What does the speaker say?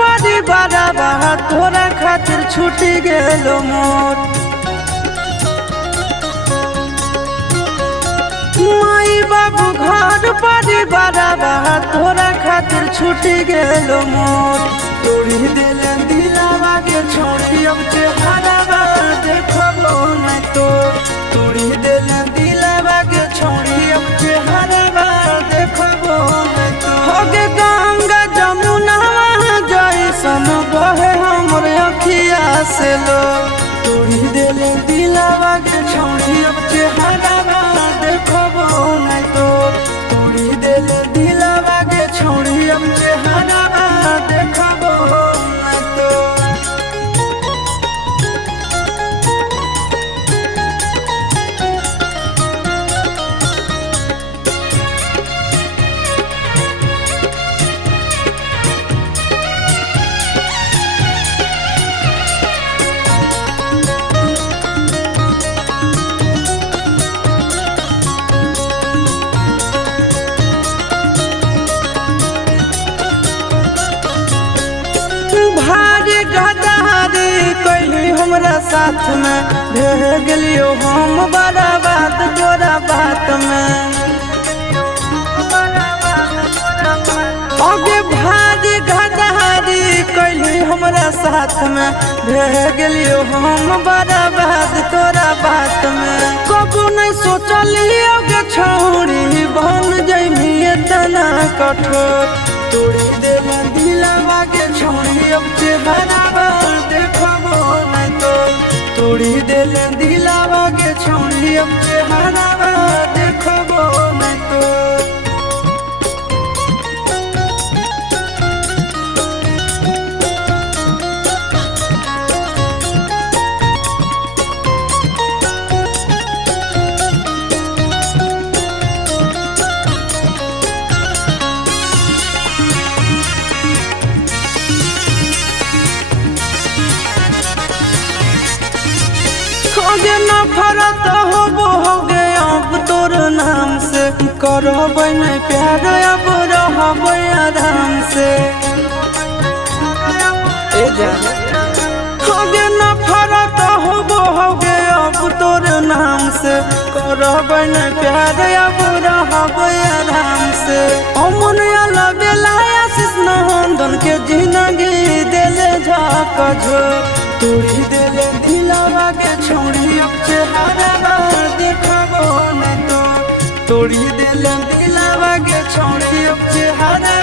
परिवार तोरा खातिर छूटी गेलो मोर। माई बाबू घर परिवार तोरा खातिर छूटी गेलो मोर। तोड़ी दिले दिलावा के छोड़ी अब चेहरा देखबो नहीं तो। तोड़ी दिले दिलावा के छोड़ी अब चेहरा देखबो नहीं तो। होगे गंगा जमुना जैसन बहे हमर अखिया से लो। तोड़ी दिले दिलावा के छोड़ी अब चेहरा देखबो नहीं तो। तोड़ी दिले दिलावा के छोड़ी अब चेहरा देखबो नहीं तो। भारी गदारी कैली हमरा साथ में भेज गेलियो हम बड़ा बात तोरा बात में। आगे भारी गदारी कैली हमरा साथ में भेज गेलियो हम बड़ा बात तोरा बात में। कबू नहीं सोचलियो गे छौरी बन जइमी इतना कठोर। तोड़ी दिले दिलावा के छोड़ी अब चेहरा देखबो नहीं तो। तोड़ी दिले दिलावा के छोड़ी अब चेहरा देखबो नहीं तो। होगे नफरत होगे अब तोर नाम से। करबै नहीं प्यार अब रहबै आराम से। होगे नफरत होगे अब तोर नाम से। करबै नहीं प्यार अब रहबै आराम से। अमन आला बेला आशीष नंदन के जिंदगी दिले झकझो। तोड़ी दिले दिलावा के छोड़ी अब चेहरा देखबो नहीं तो। तोड़ी दिले दिलावा के छोड़ी अब चेहरा